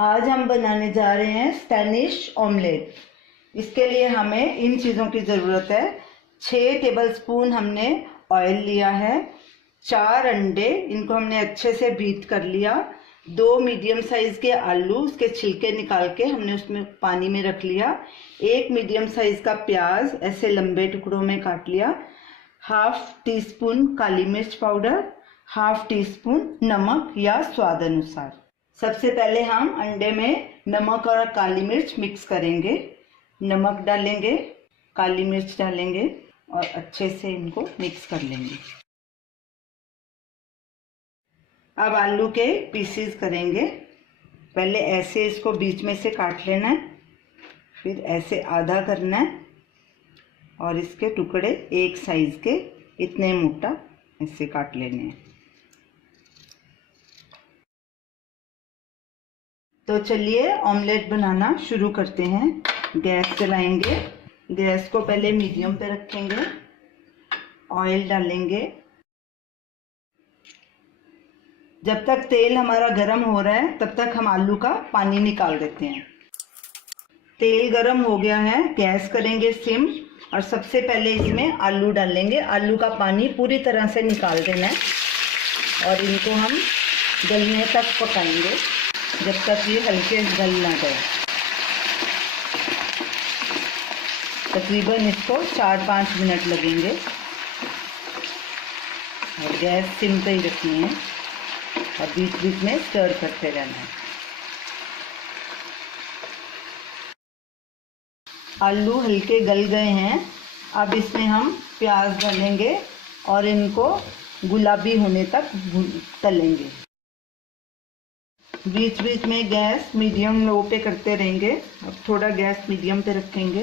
आज हम बनाने जा रहे हैं स्पेनिश ऑमलेट। इसके लिए हमें इन चीज़ों की ज़रूरत है। 6 टेबलस्पून हमने ऑयल लिया है, 4 अंडे, इनको हमने अच्छे से बीट कर लिया, 2 मीडियम साइज़ के आलू, उसके छिलके निकाल के हमने उसमें पानी में रख लिया, 1 मीडियम साइज़ का प्याज ऐसे लंबे टुकड़ों में काट लिया, हाफ टी स्पून काली मिर्च पाउडर, हाफ टी स्पून नमक या स्वाद अनुसार। सबसे पहले हम अंडे में नमक और काली मिर्च मिक्स करेंगे। नमक डालेंगे, काली मिर्च डालेंगे और अच्छे से इनको मिक्स कर लेंगे। अब आलू के पीसेस करेंगे। पहले ऐसे इसको बीच में से काट लेना है, फिर ऐसे आधा करना है और इसके टुकड़े एक साइज के इतने मोटा ऐसे काट लेने हैं। तो चलिए ऑमलेट बनाना शुरू करते हैं। गैस जलाएंगे, गैस को पहले मीडियम पे रखेंगे, ऑयल डालेंगे। जब तक तेल हमारा गर्म हो रहा है तब तक हम आलू का पानी निकाल देते हैं। तेल गर्म हो गया है, गैस करेंगे सिम और सबसे पहले इसमें आलू डालेंगे। आलू का पानी पूरी तरह से निकाल देना है और इनको हम गलने तक पकाएंगे जब तक ये हल्के गल ना गए। तकरीबन इसको 4-5 मिनट लगेंगे और गैस सिम पे ही रखनी है और बीच बीच में स्टर करते रहना है। आलू हल्के गल गए हैं, अब इसमें हम प्याज डालेंगे और इनको गुलाबी होने तक तलेंगे। बीच बीच में गैस मीडियम लो पे करते रहेंगे। अब थोड़ा गैस मीडियम पे रखेंगे।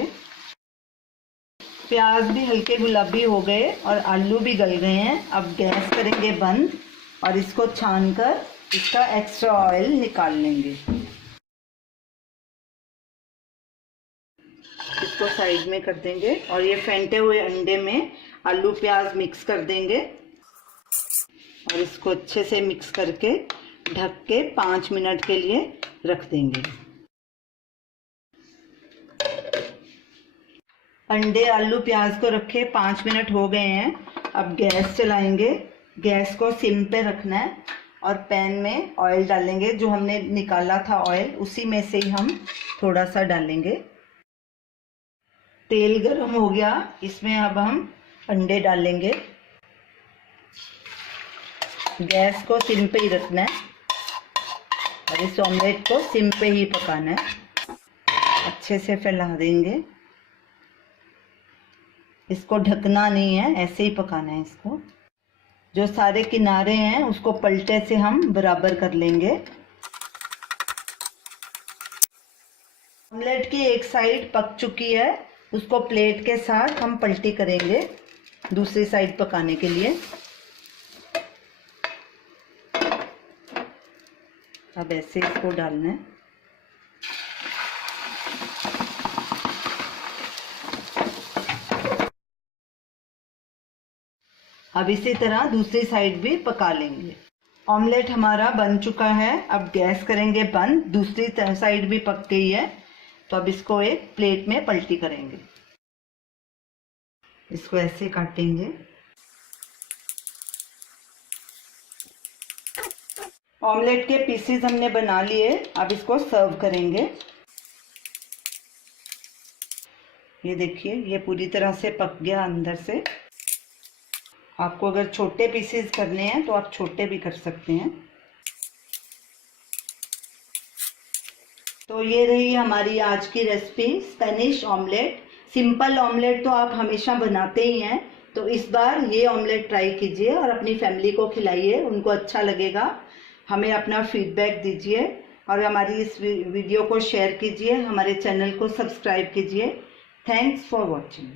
प्याज भी हल्के गुलाबी हो गए और आलू भी गल गए हैं। अब गैस करेंगे बंद और इसको छानकर इसका एक्स्ट्रा ऑयल निकाल लेंगे। इसको साइड में कर देंगे और ये फेंटे हुए अंडे में आलू प्याज मिक्स कर देंगे और इसको अच्छे से मिक्स करके ढक के 5 मिनट के लिए रख देंगे। अंडे आलू प्याज को रखे 5 मिनट हो गए हैं। अब गैस चलाएंगे, गैस को सिम पे रखना है और पैन में ऑयल डालेंगे। जो हमने निकाला था ऑयल उसी में से ही हम थोड़ा सा डालेंगे। तेल गरम हो गया, इसमें अब हम अंडे डालेंगे। गैस को सिम पे ही रखना है और इस ऑमलेट को सिम पे ही पकाना है। अच्छे से फैला देंगे, इसको ढकना नहीं है, ऐसे ही पकाना है इसको। जो सारे किनारे हैं उसको पलटे से हम बराबर कर लेंगे। ऑमलेट की एक साइड पक चुकी है, उसको प्लेट के साथ हम पलटी करेंगे दूसरी साइड पकाने के लिए। अब ऐसे इसको डालना है। अब इसी तरह दूसरी साइड भी पका लेंगे। ऑमलेट हमारा बन चुका है। अब गैस करेंगे बंद, दूसरी साइड भी पक गई है तो अब इसको एक प्लेट में पलटी करेंगे। इसको ऐसे काटेंगे। ऑमलेट के पीसेस हमने बना लिए, अब इसको सर्व करेंगे। ये देखिए, ये पूरी तरह से पक गया अंदर से। आपको अगर छोटे पीसेस करने हैं तो आप छोटे भी कर सकते हैं। तो ये रही हमारी आज की recipe Spanish omelette. Simple omelette तो आप हमेशा बनाते ही हैं, तो इस बार ये ऑमलेट ट्राई कीजिए और अपनी फैमिली को खिलाइए, उनको अच्छा लगेगा। हमें अपना फीडबैक दीजिए और हमारी इस वीडियो को शेयर कीजिए, हमारे चैनल को सब्सक्राइब कीजिए। Thanks for watching.